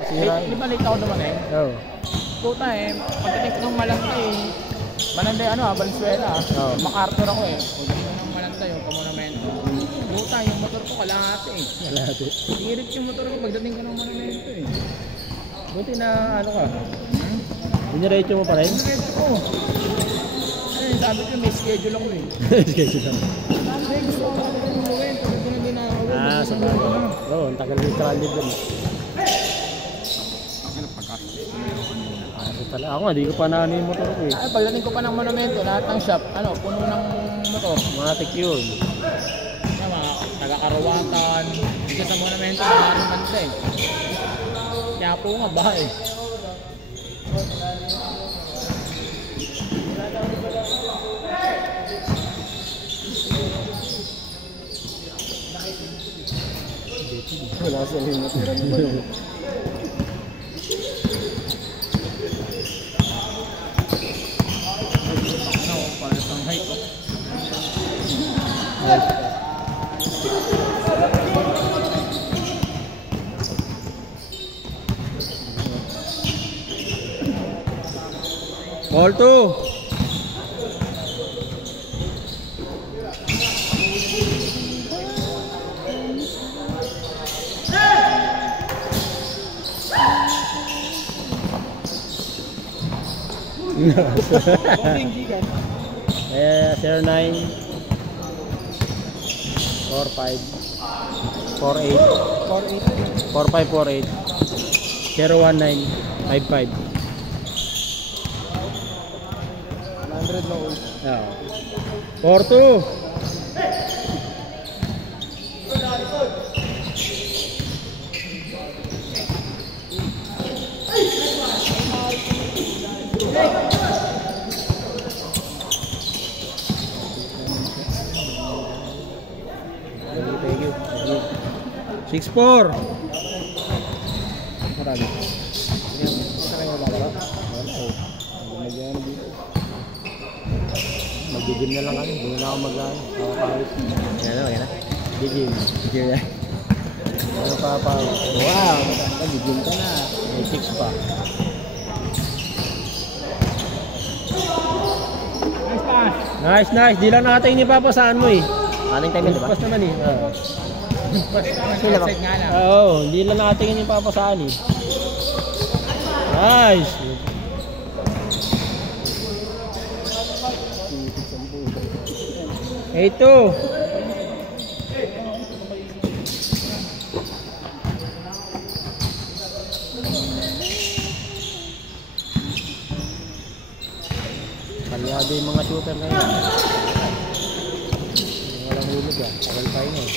Lima late ako naman eh. Oo. Puta eh, pagdating ko ng Malanta eh. Malanta ano Valenzuela. MacArthur ako eh. Pagdating ko ng Malanta yung Monumento. Puta, yung motor ko kalahati eh. Kalahati. Sirit yung motor ko pagdating ko ng Monumento eh. Buti na ano ka? Diniretso mo pa rin? Diniretso ko. Ay, sabi ko may schedule ako eh. Schedule lang. Sabi gusto ko ng Monumento. Gusto na din ako. Sa bago. Oo, ang tagal yung tralid dun. Ako nga, di ko pa naano yung motor ko eh. Ay, pagdating ko pa ng Monumento, lahat ng shop, ano, puno ng motor. Matik yun. Mga taga-Karawatan. Dito sa Monumento, naman siya eh. Kaya po nga, baha eh. Wala sa limot. Ball 2. Eh, 09 45 48 4548 019 55 100 na old. 42. Thank you. 6-4. Marami. Mag-gym na lang kami. Hindi na ako mag-pawis. Yan na. Gym. Gym na. Ano pa pawis? Wow! Mag-gym ka na. May 6 pa. Nice. Di lang natin ni Papa saan mo eh. Anong time yun, diba? Pas naman eh. Sila nga lang. Oo, hindi lang natin ni Papa saan eh. Nice! Ito. Kalyado yung mga shooter na yun. Walang hulog ah. Tagal pa yun eh.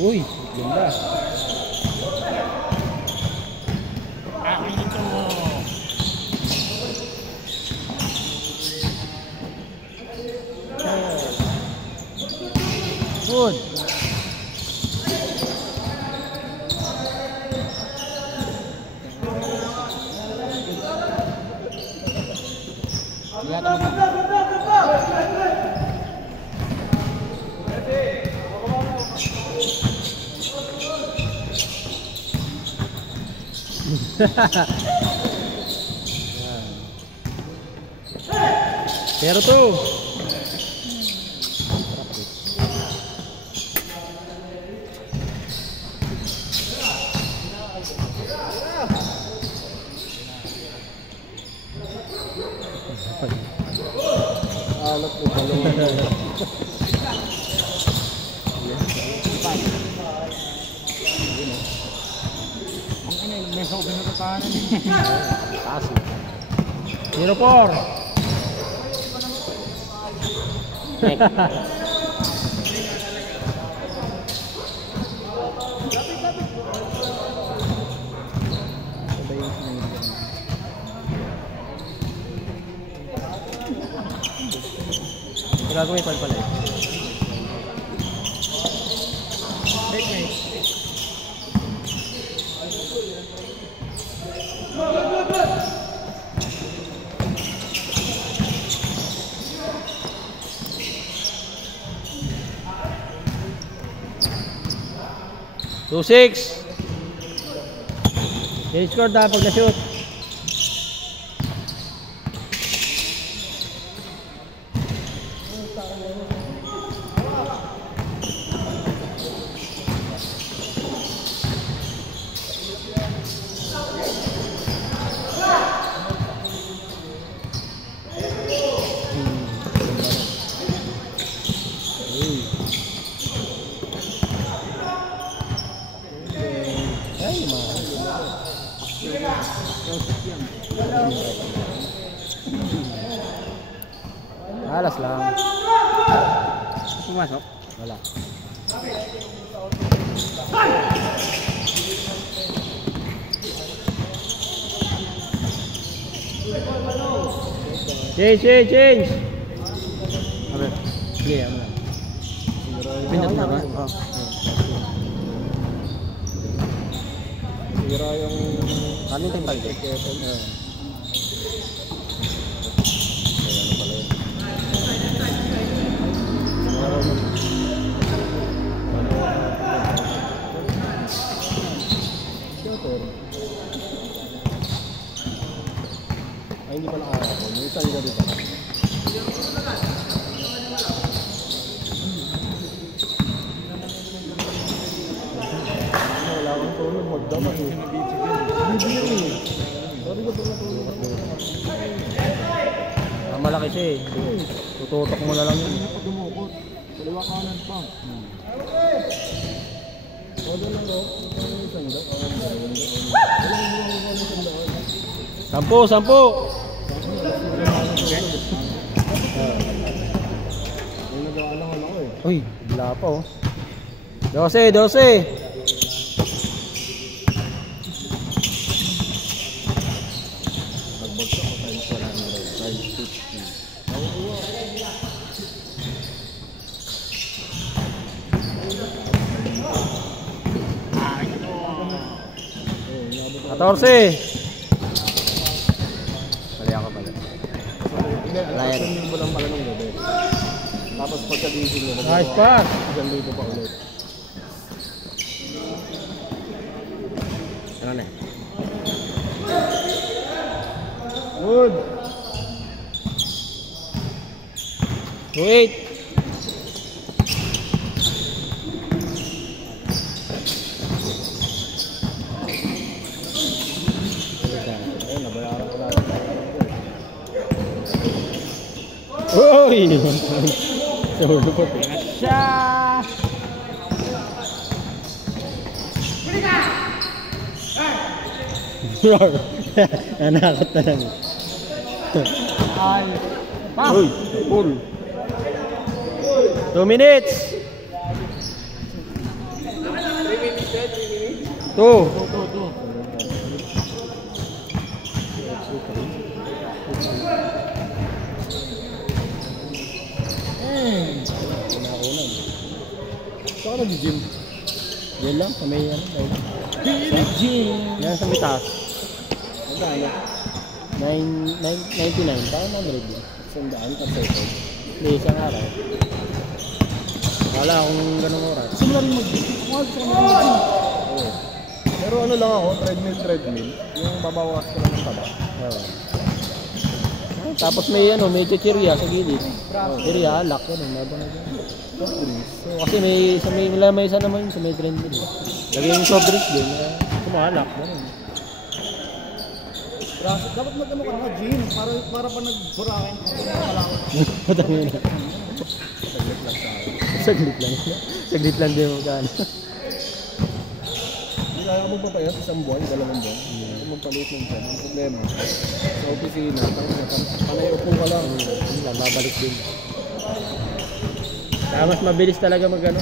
Uy, ganda. Akin ito. Good. Pero to. Alok ko balong. May sobrang natatahanan eh. Taas. 0-4. Gagawin pala eh. Two 6. I-score na pag na-shoot. Alas lang. Pumasok? Wala. Change. Abe. Sige, ano lang. Pindot na ba? Oo. Sira yung Ano yung palde? ay hindi pa nakakapon. Yung isang gabi pa. Wala kang tulog, magdamag eh. Bibili. Sabi ko ba natulog ako? Malaki siya eh. Tututok mo na lang yun. Pag dumukot, kaliwa kanan pa. Wala lang ako. Isang gabi. Sampu. May nag-aalangan ako eh. Uy, bila pa oh. 12. Nagbagsak ko times 100, times 50. 14. Mali ako pala. Hindi, Ryan. alam mo lang pala ng gabi. Tapos pagka-gising mo, Nice pass. isang dito pa ulit. Ano na? Good! 2-8. Ayun, nabayaran ko natin. Uy! Sulo po. Siya! Nanakot na lang. Ay! Pa! Uy! Full. 2 minutes! 2. Saan ka nag-gym? Yan lang, sa may ano. Gym! Yan sa may taas. Ang daan. 99, parang 100 din. Sandaan ka second. Hindi, isang araw. Wala akong ganong oras. Gusto mo na rin mag-gym? Gusto mo na rin mag-gym? Oo. Pero ano lang ako, treadmill. Yung babawas ko lang ng taba. Oo. Tapos may ano, may chichirya sa gilid. Chichirya, alak yun, meron na dyan. So, kasi may lamesa naman yun sa may trend din. Lagay yung soft drinks din, kumalak. Ganun. Dapat mag-ano ka na, gym. Para pa nag-burakin. Patangin na. Saglit lang sa akin. Saglit lang din mo gano'n. Hindi kaya mo ba kaya isang buwan, 2 buwan? Hindi magpalit ng buwan. Ang problema, sa opisina, panay upo ka lang. Babalik din. Kaya mas mabilis talaga mag-ano.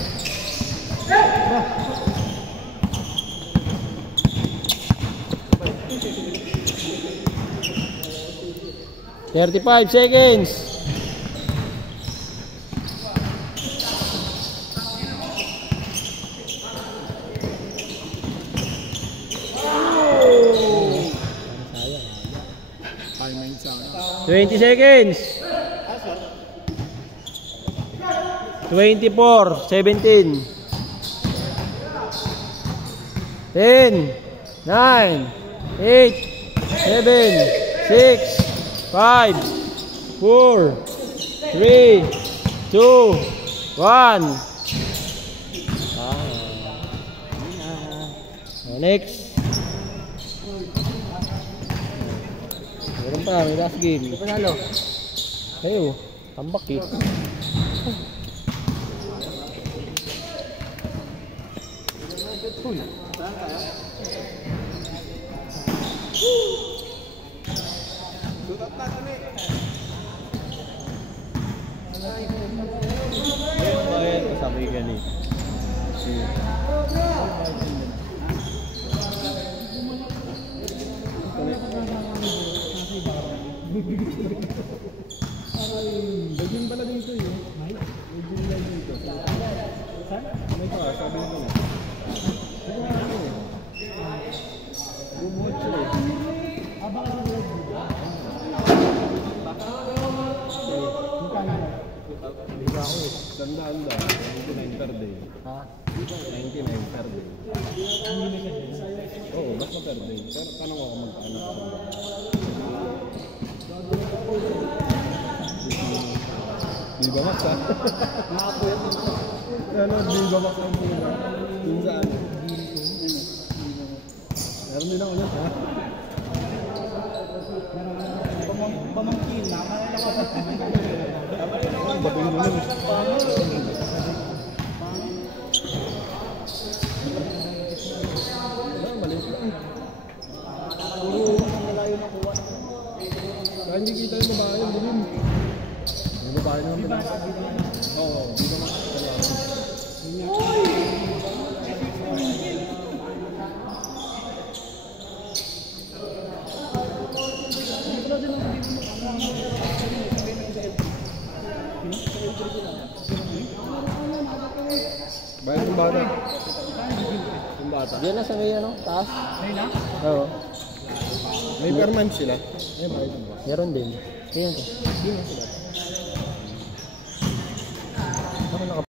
$35 seconds. Timing sa akin. 20 seconds. 24, 17. 10, 9, 8, 7, 6, 5, 4, 3, 2, 1. Next. Meron pa, may last game. Panalo. Ayo, tambak eh. Bakit kasama yung ganit? Gagawin pala dito yun. Gagawin lang dito. May pa, sabi ko na. Bumuhot siya eh. Tandaan ba? 99 per day. Ha? 99 per day. Oo, basta per day. Pero tanong ako magkano pa. Di ba Max ha? Ano, di ba Max ang muna? Kung saan? Meron din ako ulit ha? Pamangkin na, ba't yung ulit? Maliit lang. Puro malayo na kuha. Kaya hindi kita yung babae, yung bulim. Yung babae naman ba? Oo, di ba Max? Bayan yung bata. Yung bata. Diyan na sa may ano, taas. May na? Oo. May per month sila. May bayad ba? Meron din. Ayan to. Hindi na sila. Ako naka